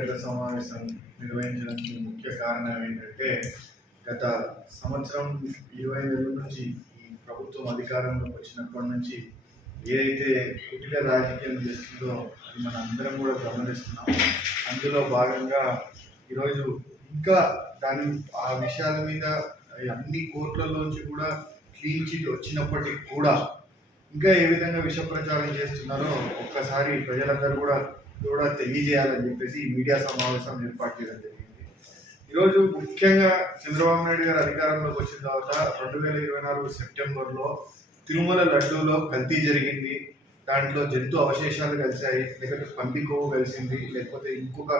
బహిర్గత సమావేశం నిర్వహించడానికి ముఖ్య కారణం ఏంటంటే గత సంవత్సరం 20 నెలల నుంచి ఈ ప్రభుత్వం అధికారంలోకి వచ్చినప్పటి నుంచి ఏదైతే కుటిల రాజకీయం చేస్తుందో అది మన అందరం కూడా గమనిస్తున్నాం. అందులో భాగంగా ఈరోజు ఇంకా ఆ విషయాల మీద అన్ని కోర్టులలోంచి కూడా క్లీన్ చిట్ వచ్చినప్పటికీ కూడా ఇంకా ఏ విధంగా విష ప్రచారం చేస్తున్నారో ఒక్కసారి ప్రజలందరూ కూడా తెలియజేయాలని చెప్పేసి ఈ మీడియా సమావేశం ఏర్పాటు చేయడం జరిగింది. ఈరోజు ముఖ్యంగా చంద్రబాబు నాయుడు గారు అధికారంలోకి వచ్చిన తర్వాత 2024 సెప్టెంబర్లో తిరుమల లడ్డూలో కల్తీ జరిగింది. దాంట్లో జంతు అవశేషాలు కలిశాయి, లేకపోతే పంది కొవ్వు కలిసింది, లేకపోతే ఇంకొక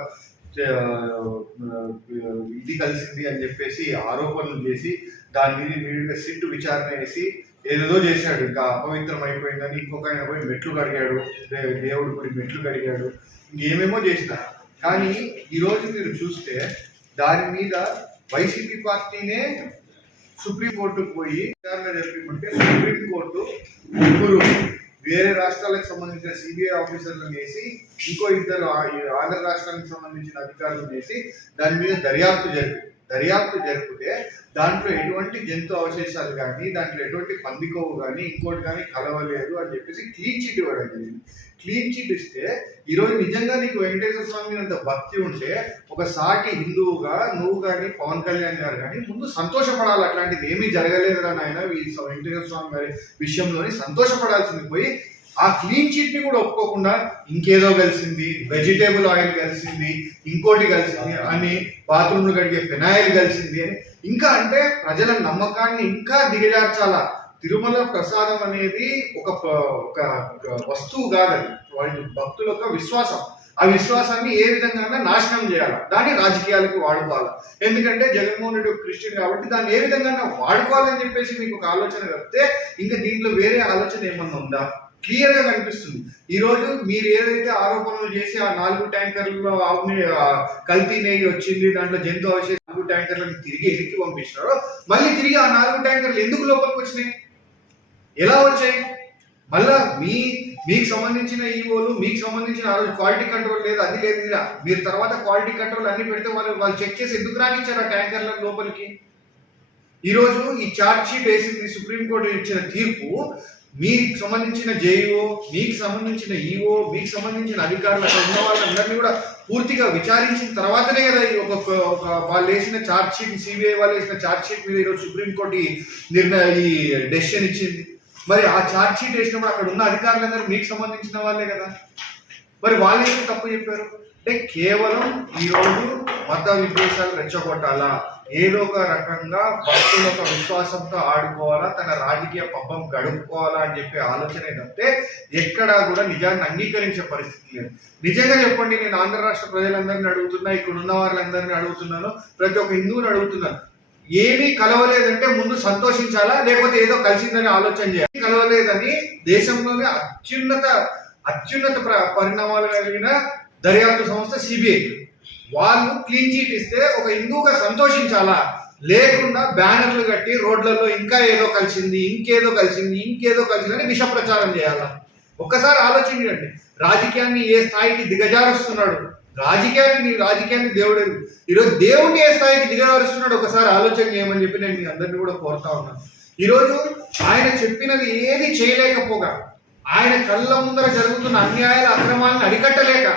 ఇది కలిసింది అని చెప్పేసి ఆరోపణలు చేసి దాని మీద సిట్ విచారణ వేసి ఏదేదో చేశాడు. ఇంకా అపవిత్రం అయిపోయిందని ఇంకొక ఆయన పోయి మెట్లు కడిగాడు, దేవుడు పోయి మెట్లు కడిగాడు, ఇంకేమేమో చేసిన. కానీ ఈరోజు మీరు చూస్తే దాని మీద వైసీపీ పార్టీనే సుప్రీంకోర్టుకు పోయి విచారణ జరిపించుకుంటే సుప్రీంకోర్టు ముగ్గురు వేరే రాష్ట్రాలకు సంబంధించిన సిబిఐ ఆఫీసర్లను వేసి ఇంకో ఇద్దరు ఆంధ్ర రాష్ట్రానికి సంబంధించిన అధికారులను వేసి దాని మీద దర్యాప్తు జరిపితే దాంట్లో ఎటువంటి జంతు అవశేషాలు కానీ దాంట్లో ఎటువంటి పందికొవ్వు కానీ ఇంకోటి కానీ కలవలేదు అని చెప్పేసి క్లీన్ చిట్ ఇవ్వడం జరిగింది. క్లీన్ చిట్ ఇస్తే ఈరోజు నిజంగా నీకు వెంకటేశ్వర స్వామి అంత భక్తి ఉంటే ఒక సాటి హిందువుగా నువ్వు కానీ పవన్ కళ్యాణ్ గారు కానీ ముందు సంతోషపడాలి. అట్లాంటిది ఏమీ జరగలేదు అని ఆయన ఈ వెంకటేశ్వర స్వామి గారి విషయంలోని సంతోషపడాల్సింది పోయి ఆ క్లీన్ చిట్ ని కూడా ఒప్పుకోకుండా ఇంకేదో కలిసింది, వెజిటేబుల్ ఆయిల్ కలిసింది, ఇంకోటి కలిసింది అని, బాత్రూమ్లు కడిగే ఫినాయిల్ కలిసింది అని, ఇంకా అంటే ప్రజల నమ్మకాన్ని ఇంకా దిగజార్చాలా. తిరుమల ప్రసాదం అనేది ఒక వస్తువు కాదని వారి భక్తుల యొక్క విశ్వాసం. ఆ విశ్వాసాన్ని ఏ విధంగా నాశనం చేయాలి, దాన్ని రాజకీయాలకు వాడుకోవాలి. ఎందుకంటే జగన్మోహన్ రెడ్డి ఒక క్రిస్టియన్ కాబట్టి దాన్ని ఏ విధంగా వాడుకోవాలని చెప్పేసి మీకు ఒక ఆలోచన చెప్తే ఇంకా దీంట్లో వేరే ఆలోచన ఏమన్నా ఉందా? క్లియర్ గా కనిపిస్తుంది. ఈ రోజు మీరు ఏదైతే ఆరోపణలు చేసి ఆ 4 ట్యాంకర్లలో కల్తీ నెయ్యి వచ్చింది, దాంట్లో జంతు అవశేష 4 ట్యాంకర్లను తిరిగి ఎన్నికి పంపించినారో మళ్ళీ తిరిగి ఆ 4 ట్యాంకర్లు ఎందుకు లోపలికి వచ్చినాయి, ఎలా వచ్చాయి? మళ్ళా మీకు సంబంధించిన ఈవోలు, మీకు సంబంధించిన ఆ రోజు క్వాలిటీ కంట్రోల్ లేదు, అది లేదు, ఇలా మీరు తర్వాత క్వాలిటీ కంట్రోల్ అన్ని పెడితే వాళ్ళు చెక్ చేసి ఎందుకు రానిచ్చారు ఆ ట్యాంకర్ల లోపలికి? ఈరోజు ఈ ఛార్జ్ షీట్ వేసింది సుప్రీంకోర్టు ఇచ్చిన తీర్పు మీకు సంబంధించిన జేఈఓ, మీకు సంబంధించిన ఈఓ, మీకు సంబంధించిన అధికారులు అక్కడ ఉన్న వాళ్ళందరినీ కూడా పూర్తిగా విచారించిన తర్వాతనే కదా ఒక వాళ్ళు వేసిన ఛార్జ్ షీట్, సిబిఐ వాళ్ళు వేసిన ఛార్జ్ షీట్ మీద ఈరోజు సుప్రీంకోర్టు ఈ డెసిషన్ ఇచ్చింది. మరి ఆ ఛార్జ్ షీట్ వేసినప్పుడు అక్కడ ఉన్న అధికారులందరూ మీకు సంబంధించిన వాళ్ళే కదా, మరి వాళ్ళు ఏం తప్పు చెప్పారు? అంటే కేవలం ఈరోజు మత విద్వేషాలు రెచ్చగొట్టాలా, ఏదో ఒక రకంగా భక్తుల యొక్క విశ్వాసంతో ఆడుకోవాలా, తన రాజకీయ పబ్బం గడుపుకోవాలా అని చెప్పే ఆలోచనే తప్పితే ఎక్కడా కూడా నిజాన్ని అంగీకరించే పరిస్థితి లేదు. నిజంగా చెప్పండి, నేను ఆంధ్ర రాష్ట్ర ప్రజలందరినీ అడుగుతున్నా, ఇక్కడ ఉన్న వాళ్ళందరినీ అడుగుతున్నాను, ప్రతి ఒక్క హిందువుని అడుగుతున్నాను, ఏమీ కలవలేదంటే ముందు సంతోషించాలా, లేకపోతే ఏదో కలిసిందని ఆలోచన చేయాలి. కలవలేదని దేశంలోనే అత్యున్నత పరిణామాలు కలిగిన దర్యాప్తు సంస్థ సిబిఐ వాళ్ళు క్లీన్ చీట్ ఇస్తే ఒక హిందువుగా సంతోషించాలా, లేకుండా బ్యానర్లు కట్టి రోడ్లలో ఇంకా ఏదో కలిసింది, ఇంకేదో కలిసిందని విష ప్రచారం చేయాలా? ఒక్కసారి ఆలోచించండి. రాజకీయాన్ని ఏ స్థాయికి దిగజారుస్తున్నాడు, రాజకీయాన్ని దేవుడు ఈరోజు దేవుడిని ఏ స్థాయికి దిగజారుస్తున్నాడు ఒకసారి ఆలోచన చేయమని చెప్పి నేను మీ అందరినీ కూడా కోరుతా ఉన్నాను. ఈరోజు ఆయన చెప్పినది ఏది చేయలేకపోగా, ఆయన కళ్ళ ముందర జరుగుతున్న అన్యాయాల అక్రమాలను అరికట్టలేక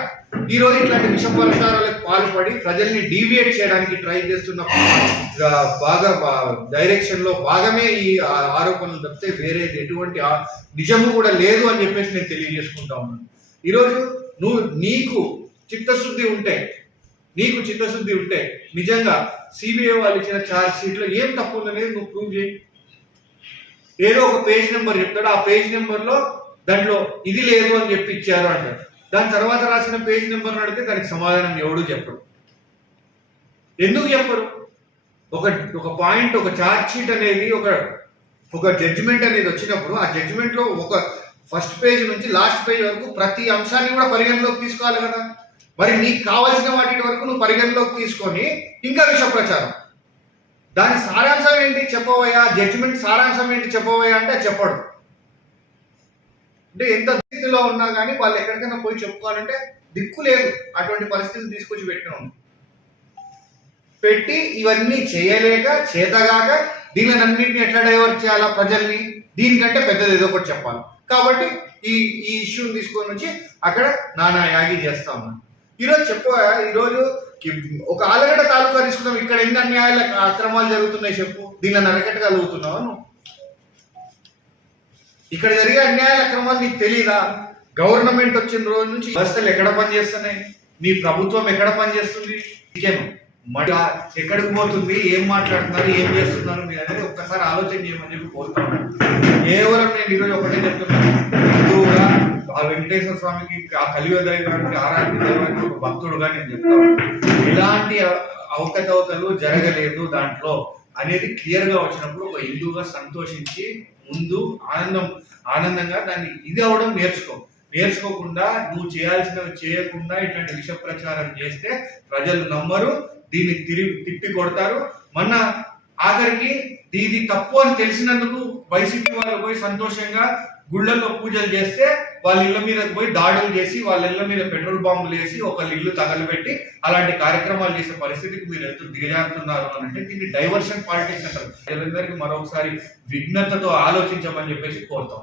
ఈరోజు ఇట్లాంటి విష ప్రచారాలకు పాల్పడి ప్రజల్ని డీవియేట్ చేయడానికి ట్రై చేస్తున్న డైరెక్షన్ లో భాగమే ఈ ఆరోపణలు తప్పితే వేరే ఎటువంటి నిజము కూడా లేదు అని చెప్పేసి నేను తెలియజేసుకుంటా ఉన్నాను. ఈరోజు నీకు చిత్తశుద్ధి ఉంటే నిజంగా సిబిఐ వాళ్ళు ఇచ్చిన ఛార్జ్ షీట్ లో ఏం తప్పు ఉందనేది నువ్వు ప్రూవ్ చేయి. ఏదో ఒక పేజ్ నెంబర్ చెప్తాడు, ఆ పేజ్ నెంబర్ లో దాంట్లో ఇది లేదు అని చెప్పి ఇచ్చారు అంటారు. దాని తర్వాత రాసిన పేజ్ నెంబర్ అడిగితే దానికి సమాధానం ఎవడు చెప్పడు. ఎందుకు చెప్పరు? ఒక పాయింట్, ఒక ఛార్జ్ షీట్ అనేది ఒక జడ్జిమెంట్ అనేది వచ్చినప్పుడు ఆ జడ్జిమెంట్ లో ఒక ఫస్ట్ పేజ్ నుంచి లాస్ట్ పేజ్ వరకు ప్రతి అంశాన్ని కూడా పరిగణలోకి తీసుకోవాలి కదా. మరి నీకు కావాల్సిన వాటి వరకు నువ్వు పరిగణలోకి తీసుకొని ఇంకా విష ప్రచారం, దాని సారాంశం ఏంటి చెప్పవయ్యా, జడ్జిమెంట్ సారాంశం ఏంటి చెప్పవయ్యా అంటే చెప్పడు. అంటే ఎంత స్థితిలో ఉన్నా కానీ వాళ్ళు ఎక్కడికైనా పోయి చెప్పుకోవాలంటే దిక్కు లేదు, అటువంటి పరిస్థితులు తీసుకొచ్చి పెట్టినాం. పెట్టి ఇవన్నీ చేయలేక చేతగాక దీనిలన్నింటినీ ఎట్లా డైవర్ట్ చేయాలా ప్రజల్ని, దీనికంటే పెద్దది ఏదో ఒకటి చెప్పాలి. కాబట్టి ఈ ఇష్యూని తీసుకొని వచ్చి అక్కడ నానా యాగి చేస్తా ఉన్నాను. ఈరోజు ఈరోజు ఒక ఆలగడ్డ తాలూకా తీసుకున్నాం, ఇక్కడ ఎన్ని అన్యాయాల అక్రమాలు జరుగుతున్నాయి చెప్పు, దీనిని అరకట్టగలుగుతున్నావా నువ్వు? ఇక్కడ జరిగే అన్యాయాల అక్రమాలు నీకు తెలీదా? గవర్నమెంట్ వచ్చిన రోజు నుంచి వ్యవస్థలు ఎక్కడ పనిచేస్తున్నాయి, నీ ప్రభుత్వం ఎక్కడ పనిచేస్తుంది, ఇంకేమో ఎక్కడికి పోతుంది, ఏం మాట్లాడుతున్నారు, ఏం చేస్తున్నారు మీరు అనేది ఒక్కసారి ఆలోచన చేయమని చెప్పి కోరుతాను. కేవలం నేను ఈరోజు ఒకటే చెప్తున్నాను, హిందువుగా ఆ వెంకటేశ్వర స్వామికి, ఆ కలియుగ దైవానికి, ఆరాధ్య దైవానికి ఒక భక్తుడుగా నేను చెప్తాను, ఎలాంటి అవకతవకలు జరగలేదు దాంట్లో అనేది క్లియర్ గా వచ్చినప్పుడు ఒక హిందువుగా సంతోషించి ముందు ఆనందంగా దాన్ని ఇది అవడం నేర్చుకోకుండా నువ్వు చేయాల్సినవి చేయకుండా ఇట్లాంటి విష ప్రచారం చేస్తే ప్రజలు నమ్మరు, దీన్ని తిప్పి కొడతారు. మొన్న ఆఖరికి ఇది తప్పు అని తెలిసినందుకు వైసీపీ వాళ్ళు పోయి సంతోషంగా గుళ్ళల్లో పూజలు చేస్తే వాళ్ళ ఇళ్ళ మీద పోయి దాడులు చేసి వాళ్ళ ఇళ్ళ మీద పెట్రోల్ బాంబులు వేసి ఒకళ్ళ ఇల్లు తగలబెట్టి అలాంటి కార్యక్రమాలు చేసే పరిస్థితికి మీరు ఎంత దిగజారుతున్నారు అని అంటే దీన్ని డైవర్షన్ పాలిటిక్స్ అంటారు. ప్రజలందరికీ మరొకసారి విఘ్నతతో ఆలోచించమని చెప్పేసి కోరుతాం.